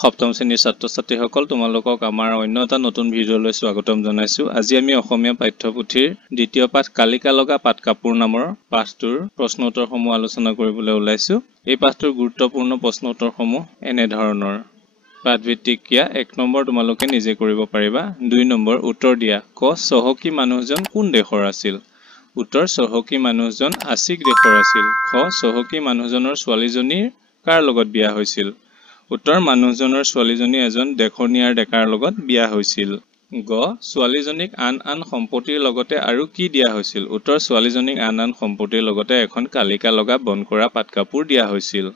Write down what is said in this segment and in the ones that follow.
সপ্তম শ্ৰেণীৰ ছাত্ৰ-ছাত্ৰীসকল তোমালোকক আমাৰ অন্য এটা নতুন ভিডিঅ'লৈ স্বাগতম জনাইছো। আজি আমি অসমীয়া পাঠ্যপুথিৰ দ্বিতীয় পাঠ কালিকা লগা পাট কাপোৰ নামৰ পাঠটোৰ প্ৰশ্ন উত্তৰসমূহ আলোচনা কৰিবলৈ ওলাইছো। এই পাঠটোৰ গুৰুত্বপূৰ্ণ প্ৰশ্ন উত্তৰসমূহ এনে ধৰণৰ। পাঠভিত্তিক ক্ৰিয়া ১ নম্বৰ তোমালোকে নিজে কৰিব পাৰিবা। ২ নম্বৰ উত্তৰ দিয়া। ক চহকী মানুহজন কোন দেশৰ আছিল? উত্তৰ চহকী মানুহজন আছিক দেশৰ আছিল। খ চহকী মানুহজনৰ ছোৱালীজনীৰ কাৰ লগত বিয়া হৈছিল? উত্তৰ মানুহজনৰ ছোৱালীজনী এজন দেখনীয়াৰ ডেকাৰ লগত বিয়া হৈছিল। গ ছোৱালীজনীক আন আন সম্পত্তিৰ লগতে আৰু কি দিয়া হৈছিল? উত্তৰ ছোৱালীজনীক আন আন সম্পত্তিৰ লগতে এখন কালিকা লগা বন কৰা পাট কাপোৰ দিয়া হৈছিল।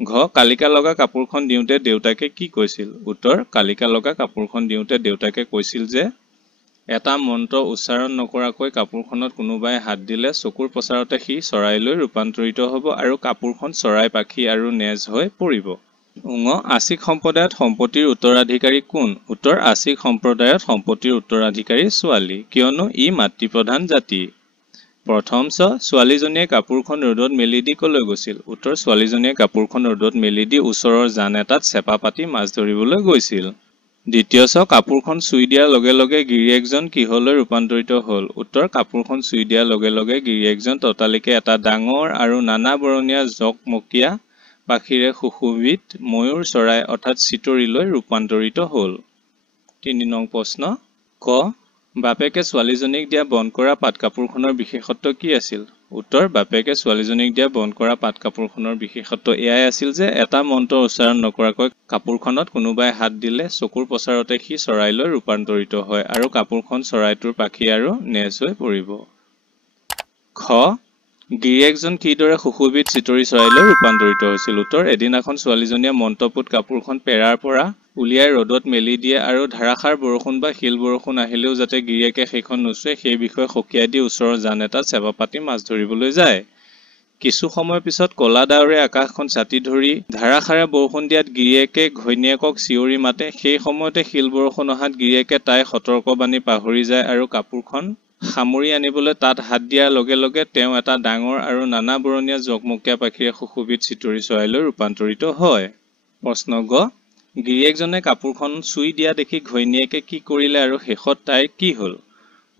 ঘ কালিকা লগা কাপোৰখন দিওঁতে দেউতাকে কি কৈছিল? উত্তৰ কালিকা লগা কাপোৰখন দিওঁতে দেউতাকে কৈছিল যে এটা মন্ত্ৰ উচ্চাৰণ নকৰাকৈ কাপোৰখনত কোনোবাই হাত দিলে চকুৰ পচাৰতে সি চৰাইলৈ ৰূপান্তৰিত হ'ব আৰু কাপোৰখন চৰাই পাখি আৰু নেজ হৈ পৰিব। ঙ আছিক সম্প্ৰদায়ত সম্পত্তিৰ উত্তৰাধিকাৰী কোন? উত্তৰ আছিক সম্প্ৰদায়ত সম্পত্তিৰ উত্তৰাধিকাৰী ছোৱালী, কিয়নো ই মাতৃপ্ৰধান জাতি। প্ৰথম ছ ছোৱালীজনীয়ে কাপোৰখন ৰ'দত মেলি দি কলৈ গৈছিল? উত্তৰ ছোৱালীজনীয়ে কাপোৰখন ৰ'দত মেলি দি ওচৰৰ জান এটাত চেপা পাতি মাছ ধৰিবলৈ গৈছিল। দ্বিতীয় ছ কাপোৰখন চুই দিয়াৰ লগে লগে গিৰিয়েকজন কিহলৈ ৰূপান্তৰিত হ'ল? উত্তৰ কাপোৰখন চুই দিয়াৰ লগে লগে গিৰিয়েকজন ততালিকে এটা ডাঙৰ আৰু নানা বৰণীয়া জকমকীয়া পাখিৰে সুশোভিত ময়ূৰ চৰাই অৰ্থাৎ চিতৰিলৈ ৰূপান্তৰিত হ'ল। ৩ নং প্ৰশ্ন। ক বাপেকে ছোৱালীজনীক দিয়া বন কৰা পাট কাপোৰখনৰ বিশেষত্ব কি আছিল? উত্তৰ বাপেকে ছোৱালীজনীক দিয়া বন কৰা পাট কাপোৰখনৰ বিশেষত্ব এয়াই আছিল যে এটা মন্ত্ৰ উচ্চাৰণ নকৰাকৈ কাপোৰখনত কোনোবাই হাত দিলে চকুৰ পচাৰতে সি চৰাইলৈ ৰূপান্তৰিত হয় আৰু কাপোৰখন চৰাইটোৰ পাখি আৰু নেজ হৈ পৰিব। খ গিৰিয়েকজন কিদৰে সুশোভিত চিতৰি চৰাইলৈ ৰূপান্তৰিত হৈছিল? উত্তৰ এদিনাখন ছোৱালীজনীয়ে মন্ত্ৰপুত কাপোৰখন পেৰাৰ পৰা উলিয়াই ৰ'দত মেলি দিয়ে আৰু ধাৰাসাৰ বৰষুণ বা শিল বৰষুণ আহিলেও যাতে গিৰিয়েকে সেইখন নুচুৱে সেই বিষয়ে সকীয়াই দি ওচৰৰ জান এটাত চেপা পাতি মাছ ধৰিবলৈ যায়। কিছু সময় পিছত কলা ডাৱৰে আকাশখন ছাতি ধৰি ধাৰাসাৰে বৰষুণ দিয়াত গিৰিয়েকে ঘৈণীয়েকক চিঞৰি মাতে। সেই সময়তে শিল বৰষুণ অহাত গিৰিয়েকে তাই সতৰ্কবাণী পাহৰি যায় আৰু কাপোৰখন সামৰি আনিবলৈ তাত হাত দিয়াৰ লগে লগে তেওঁ এটা ডাঙৰ আৰু নানা বৰণীয়া জকমকীয়া পাখিৰে সুশোভিত চিতৰি চৰাইলৈ ৰূপান্তৰিত হয়। প্ৰশ্ন গ গিৰিয়েকজনে কাপোৰখন চুই দিয়া দেখি ঘৈণীয়েকে কি কৰিলে আৰু শেষত তাইৰ কি হ'ল?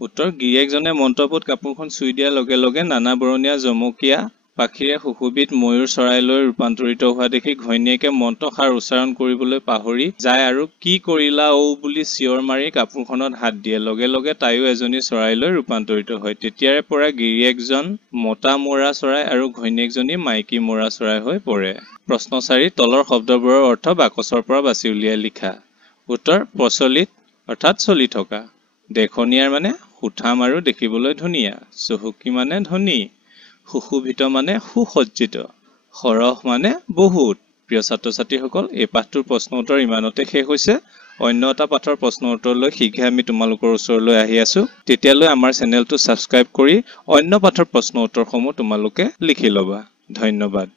উত্তৰ গিৰিয়েকজনে মন্ত্ৰপুত কাপোৰখন চুই দিয়াৰ লগে লগে নানা বৰণীয়া জমকীয়া পাখিৰে সুশোভিত ময়ূৰ চৰাইলৈ ৰূপান্তৰিত হোৱা দেখি ঘৈণীয়েকে মন্ত্ৰষাৰ উচ্চাৰণ কৰিবলৈ পাহৰি যায় আৰু কি কৰিলা ঔ বুলি চিঞৰ মাৰি কাপোৰখনত হাত দিয়ে। লগে লগে তাইও এজনী চৰাইলৈ ৰূপান্তৰিত হয়। তেতিয়াৰে পৰা গিৰিয়েকজন মতা মৌৰা চৰাই আৰু ঘৈণীয়েকজনী মাইকী মৌৰা চৰাই হৈ পৰে। প্ৰশ্ন ৪ তলৰ শব্দবোৰৰ অৰ্থ বাকচৰ পৰা বাছি উলিয়াই লিখা। উত্তৰ প্ৰচলিত অৰ্থাৎ চলি থকা, দেখনীয়াৰ মানে সুঠাম আৰু দেখিবলৈ ধুনীয়া, চহকী মানে ধনী, সুশোভিত মানে সুসজ্জিত, সৰহ মানে বহুত। প্ৰিয় ছাত্ৰ-ছাত্ৰীসকল এই পাঠটোৰ প্ৰশ্ন উত্তৰ ইমানতে শেষ হৈছে। অন্য এটা পাঠৰ প্ৰশ্ন উত্তৰলৈ শীঘ্ৰে আমি তোমালোকৰ ওচৰলৈ আহি আছো। তেতিয়ালৈ আমাৰ চেনেলটো ছাবস্ক্ৰাইব কৰি অন্য পাঠৰ প্ৰশ্ন উত্তৰসমূহ তোমালোকে লিখি ল'বা। ধন্যবাদ।